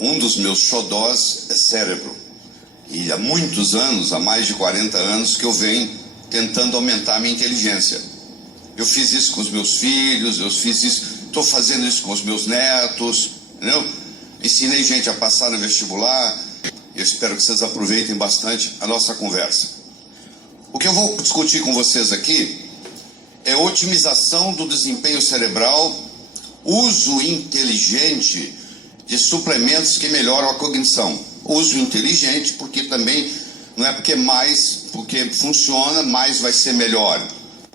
Um dos meus xodós é cérebro. E há muitos anos, há mais de 40 anos, que eu venho tentando aumentar a minha inteligência. Eu fiz isso com os meus filhos, estou fazendo isso com os meus netos, entendeu? Ensinei gente a passar no vestibular. Eu espero que vocês aproveitem bastante a nossa conversa. O que eu vou discutir com vocês aqui é otimização do desempenho cerebral, uso inteligente de suplementos que melhoram a cognição. Uso inteligente porque também não é porque funciona, mais vai ser melhor.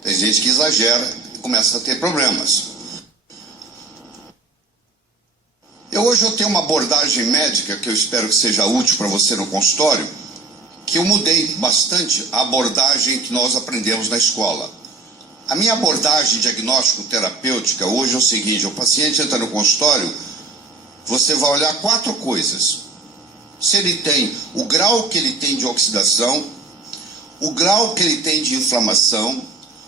Tem gente que exagera e começa a ter problemas. Hoje eu tenho uma abordagem médica que eu espero que seja útil para você no consultório, que eu mudei bastante a abordagem que nós aprendemos na escola. A minha abordagem diagnóstico-terapêutica hoje é o seguinte: o paciente entra no consultório, você vai olhar 4 coisas. Se ele tem o grau que ele tem de oxidação, o grau que ele tem de inflamação,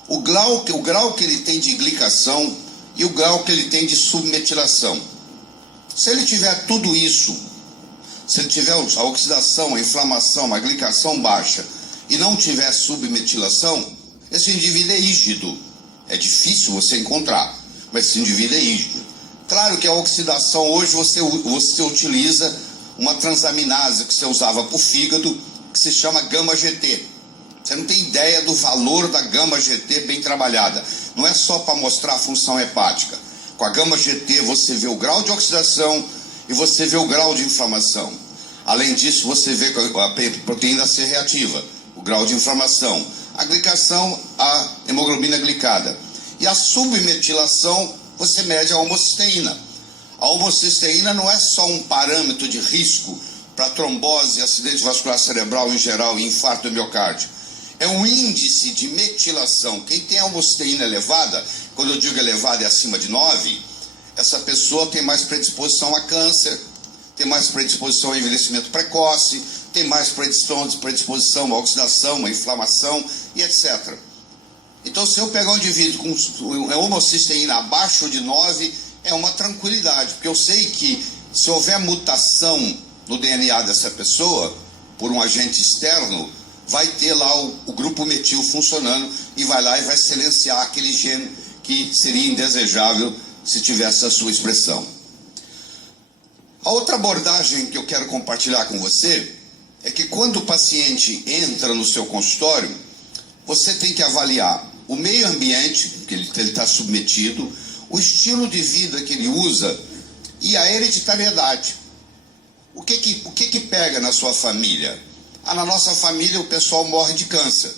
o grau que ele tem de glicação e o grau que ele tem de submetilação. Se ele tiver tudo isso, se ele tiver a oxidação, a inflamação, a glicação baixa e não tiver submetilação, esse indivíduo é rígido. É difícil você encontrar, mas esse indivíduo é rígido. Claro que a oxidação hoje você utiliza uma transaminase que você usava para o fígado, que se chama gama-GT. Você não tem ideia do valor da gama-GT bem trabalhada. Não é só para mostrar a função hepática. Com a gama-GT você vê o grau de oxidação e você vê o grau de inflamação. Além disso, você vê a proteína C reativa, o grau de inflamação, a glicação, a hemoglobina glicada. E a submetilação, você mede a homocisteína. A homocisteína não é só um parâmetro de risco para trombose, acidente vascular cerebral em geral e infarto do miocárdio. É um índice de metilação. Quem tem a homocisteína elevada, quando eu digo elevada é acima de 9, essa pessoa tem mais predisposição a câncer, tem mais predisposição a envelhecimento precoce, tem mais predisposição a oxidação, a inflamação e etc. Então, se eu pegar um indivíduo com homocisteína abaixo de 9, é uma tranquilidade, porque eu sei que se houver mutação no DNA dessa pessoa, por um agente externo, vai ter lá o grupo metil funcionando e vai lá e vai silenciar aquele gene que seria indesejável se tivesse a sua expressão. A outra abordagem que eu quero compartilhar com você é que quando o paciente entra no seu consultório, você tem que avaliar o meio ambiente que ele está submetido, o estilo de vida que ele usa e a hereditariedade. O que pega na sua família? Na nossa família o pessoal morre de câncer.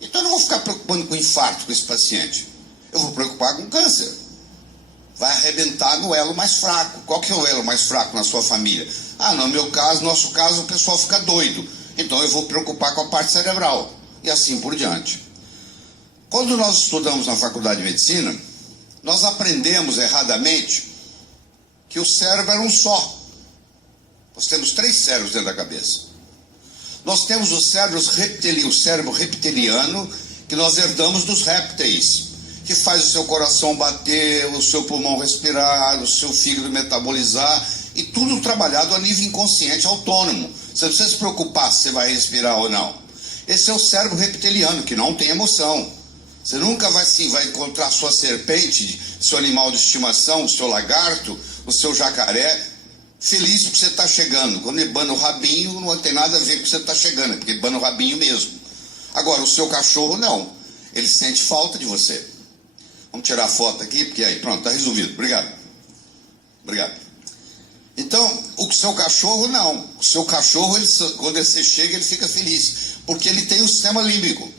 Então eu não vou ficar preocupando com infarto com esse paciente. Eu vou preocupar com câncer. Vai arrebentar no elo mais fraco. Qual que é o elo mais fraco na sua família? No nosso caso, o pessoal fica doido. Então eu vou preocupar com a parte cerebral. E assim por diante. Quando nós estudamos na faculdade de medicina, nós aprendemos erradamente que o cérebro era um só. Nós temos 3 cérebros dentro da cabeça. Nós temos o cérebro reptiliano, que nós herdamos dos répteis, que faz o seu coração bater, o seu pulmão respirar, o seu fígado metabolizar, e tudo trabalhado a nível inconsciente, autônomo. Você não precisa se preocupar se você vai respirar ou não. Esse é o cérebro reptiliano, que não tem emoção. Você nunca vai encontrar a sua serpente, seu animal de estimação, o seu lagarto, o seu jacaré, feliz porque você está chegando. Quando ele bana o rabinho, não tem nada a ver com que você está chegando, é porque ele bana o rabinho mesmo. Agora, o seu cachorro, não. Ele sente falta de você. Vamos tirar a foto aqui, porque aí, pronto, está resolvido. Obrigado. Obrigado. Então, o seu cachorro, não. O seu cachorro, quando você chega, ele fica feliz, porque ele tem o sistema límbico.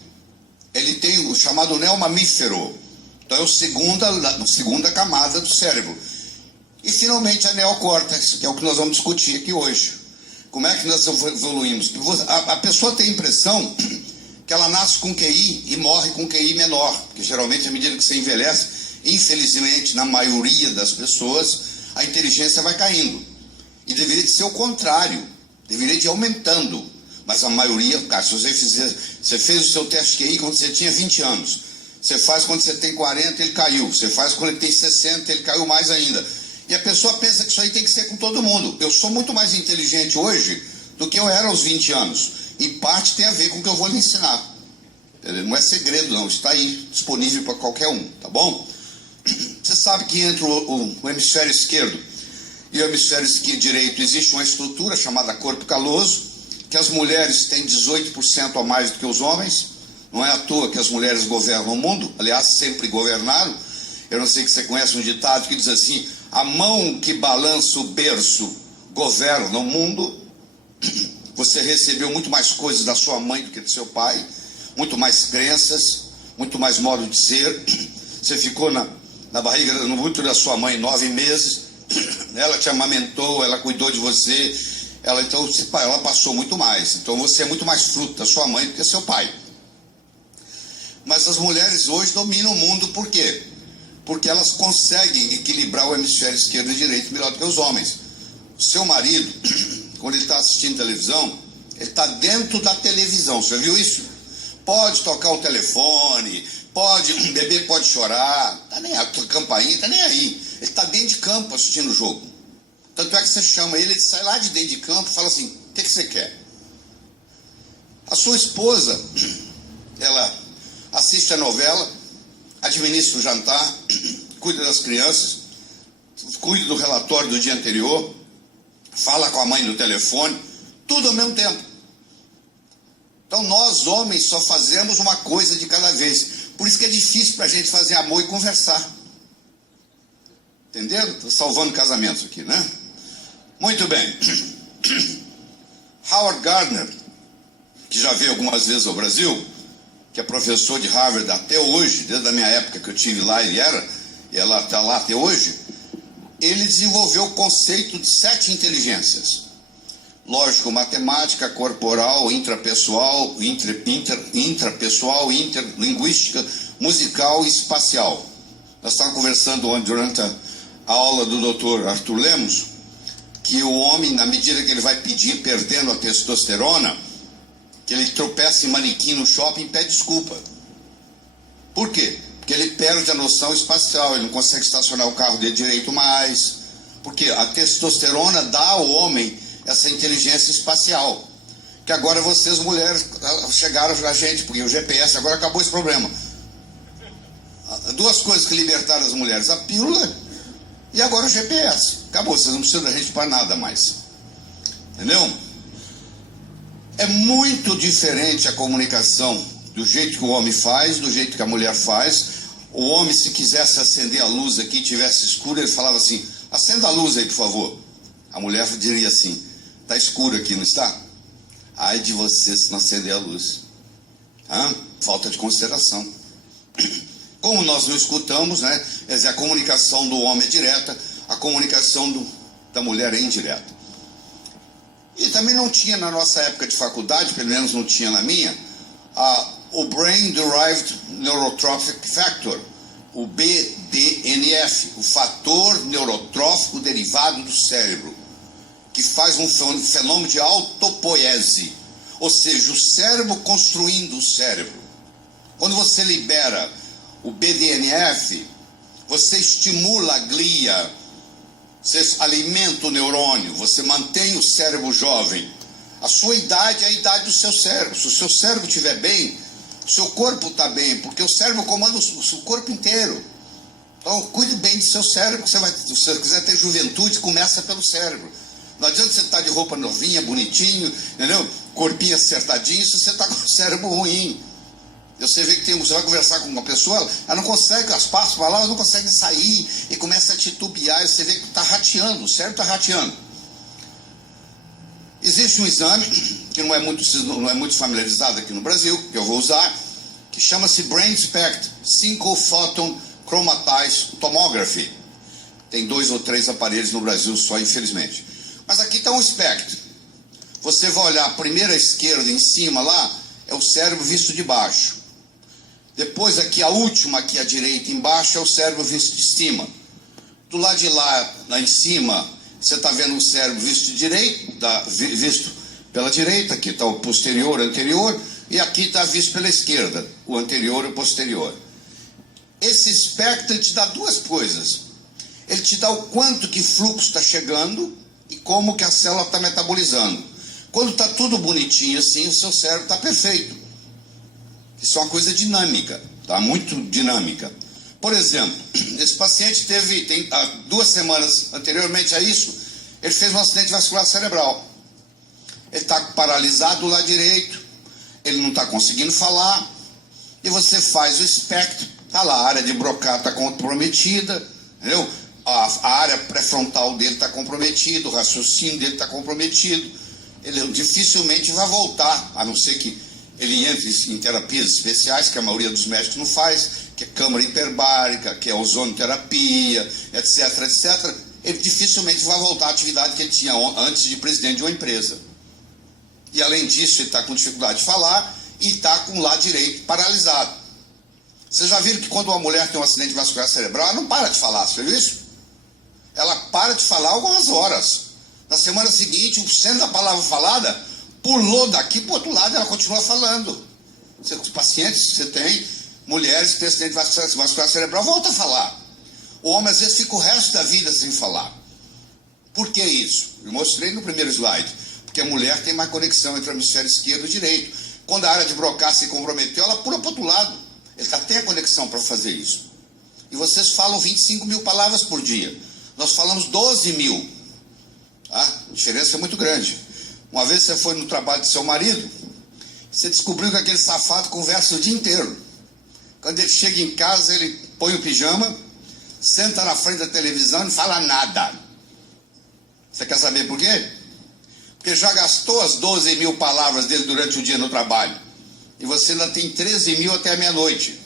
Ele tem o chamado neomamífero. Então, é a segunda camada do cérebro. E, finalmente, a neocórtex, que é o que nós vamos discutir aqui hoje. Como é que nós evoluímos? A pessoa tem a impressão que ela nasce com QI e morre com QI menor, porque, geralmente, à medida que você envelhece, infelizmente, na maioria das pessoas, a inteligência vai caindo. E deveria de ser o contrário. Deveria de ir aumentando. Mas a maioria, cara, se você fez o seu teste QI quando você tinha 20 anos. Você faz quando você tem 40, ele caiu. Você faz quando ele tem 60, ele caiu mais ainda. E a pessoa pensa que isso aí tem que ser com todo mundo. Eu sou muito mais inteligente hoje do que eu era aos 20 anos. E parte tem a ver com o que eu vou lhe ensinar. Não é segredo, não. Está aí, disponível para qualquer um, tá bom? Você sabe que entre o hemisfério esquerdo e o hemisfério direito existe uma estrutura chamada corpo caloso, que as mulheres têm 18% a mais do que os homens. Não é à toa que as mulheres governam o mundo. Aliás, sempre governaram. Eu não sei se você conhece um ditado que diz assim: a mão que balança o berço governa o mundo. Você recebeu muito mais coisas da sua mãe do que do seu pai, muito mais crenças, muito mais modo de ser. Você ficou na barriga, no útero da sua mãe 9 meses, ela te amamentou, ela cuidou de você, ela passou muito mais. Então você é muito mais fruto da sua mãe do que do seu pai. Mas as mulheres hoje dominam o mundo, por quê? Porque elas conseguem equilibrar o hemisfério esquerdo e direito melhor do que os homens. O seu marido, quando ele está assistindo televisão, ele está dentro da televisão. Você viu isso? Pode tocar o telefone, o bebê pode chorar, tá nem a campainha, tá nem aí. Ele está dentro de campo assistindo o jogo. Tanto é que você chama ele sai lá de dentro de campo e fala assim: o que você quer? A sua esposa, ela assiste a novela, administra o jantar, cuida das crianças, cuida do relatório do dia anterior, fala com a mãe no telefone, tudo ao mesmo tempo. Então nós, homens, só fazemos uma coisa de cada vez. Por isso que é difícil para a gente fazer amor e conversar. Entenderam? Estou salvando casamentos aqui, né? Muito bem. Howard Gardner, que já veio algumas vezes ao Brasil, que é professor de Harvard até hoje, desde a minha época que eu estive lá, ela está lá até hoje, ele desenvolveu o conceito de 7 inteligências. Lógico, matemática, corporal, intrapessoal, interlinguística, musical e espacial. Nós estávamos conversando durante a aula do Dr. Arthur Lemos, que o homem, na medida que ele vai perdendo a testosterona, que ele tropeça em manequim no shopping e pede desculpa. Por quê? Porque ele perde a noção espacial, ele não consegue estacionar o carro dele direito mais. Porque a testosterona dá ao homem essa inteligência espacial. Que agora vocês, mulheres, chegaram a gente, porque o GPS agora acabou esse problema. 2 coisas que libertaram as mulheres: a pílula e agora o GPS. Acabou, vocês não precisam da gente para nada mais. Entendeu? É muito diferente a comunicação do jeito que o homem faz, do jeito que a mulher faz. O homem, se quisesse acender a luz aqui, tivesse escuro, ele falava assim: acenda a luz aí, por favor. A mulher diria assim: está escuro aqui, não está? Ai de você se não acender a luz. Falta de consideração. Como nós não escutamos, né? Quer dizer, a comunicação do homem é direta, a comunicação da mulher é indireta. E também não tinha na nossa época de faculdade, pelo menos não tinha na minha, o Brain Derived Neurotrophic Factor, o BDNF, o fator neurotrófico derivado do cérebro, que faz um fenômeno de autopoiese, ou seja, o cérebro construindo o cérebro. Quando você libera o BDNF, você estimula a glia, você alimenta o neurônio, você mantém o cérebro jovem. A sua idade é a idade do seu cérebro. Se o seu cérebro estiver bem, o seu corpo está bem, porque o cérebro comanda o seu corpo inteiro. Então, cuide bem do seu cérebro. Se você quiser ter juventude, começa pelo cérebro. Não adianta você estar de roupa novinha, bonitinho, entendeu? Corpinho acertadinho, se você está com o cérebro ruim. Você vê que você vai conversar com uma pessoa, ela não consegue, as palavras não conseguem sair e começa a titubear, e você vê que está rateando, o cérebro está rateando. Existe um exame que não é muito familiarizado aqui no Brasil, que eu vou usar, que chama-se Brain SPECT, Single Photon Chromatized Tomography. Tem 2 ou 3 aparelhos no Brasil só, infelizmente. Mas aqui está um SPECT. Você vai olhar a primeira esquerda em cima lá, é o cérebro visto de baixo. Depois aqui a última, aqui à direita embaixo, é o cérebro visto de cima. Do lado de lá em cima, você está vendo o cérebro visto visto pela direita, aqui está o posterior, anterior, e aqui está visto pela esquerda, o anterior e o posterior. Esse espectro te dá 2 coisas. Ele te dá o quanto que fluxo está chegando e como que a célula está metabolizando. Quando está tudo bonitinho assim, o seu cérebro está perfeito. Isso é uma coisa dinâmica, tá? Muito dinâmica. Por exemplo, esse paciente tem 2 semanas anteriormente a isso, ele fez um acidente vascular cerebral. Ele está paralisado do lado direito, ele não está conseguindo falar, e você faz o espectro, está lá, a área de Broca está comprometida, entendeu? A área pré-frontal dele está comprometida, o raciocínio dele está comprometido, ele dificilmente vai voltar, a não ser que ele entre em terapias especiais, que a maioria dos médicos não faz, que é câmara hiperbárica, que é ozonoterapia, etc, etc. Ele dificilmente vai voltar à atividade que ele tinha antes de presidente de uma empresa. E além disso, ele está com dificuldade de falar e está com o lado direito paralisado. Vocês já viram que quando uma mulher tem um acidente vascular cerebral, ela não para de falar, você viu isso? Ela para de falar algumas horas. Na semana seguinte, o centro da palavra falada pulou daqui para o outro lado, ela continua falando. Os pacientes que você tem, mulheres que têm acidente vascular cerebral, volta a falar. O homem às vezes fica o resto da vida sem falar. Por que isso? Eu mostrei no primeiro slide. Porque a mulher tem mais conexão entre o hemisfério esquerdo e direito. Quando a área de Broca se comprometeu, ela pula para o outro lado. Ele tem a conexão para fazer isso. E vocês falam 25 mil palavras por dia. Nós falamos 12 mil. Tá? A diferença é muito grande. Uma vez você foi no trabalho do seu marido, você descobriu que aquele safado conversa o dia inteiro. Quando ele chega em casa, ele põe o pijama, senta na frente da televisão e não fala nada. Você quer saber por quê? Porque já gastou as 12 mil palavras dele durante o dia no trabalho. E você ainda tem 13 mil até a meia-noite.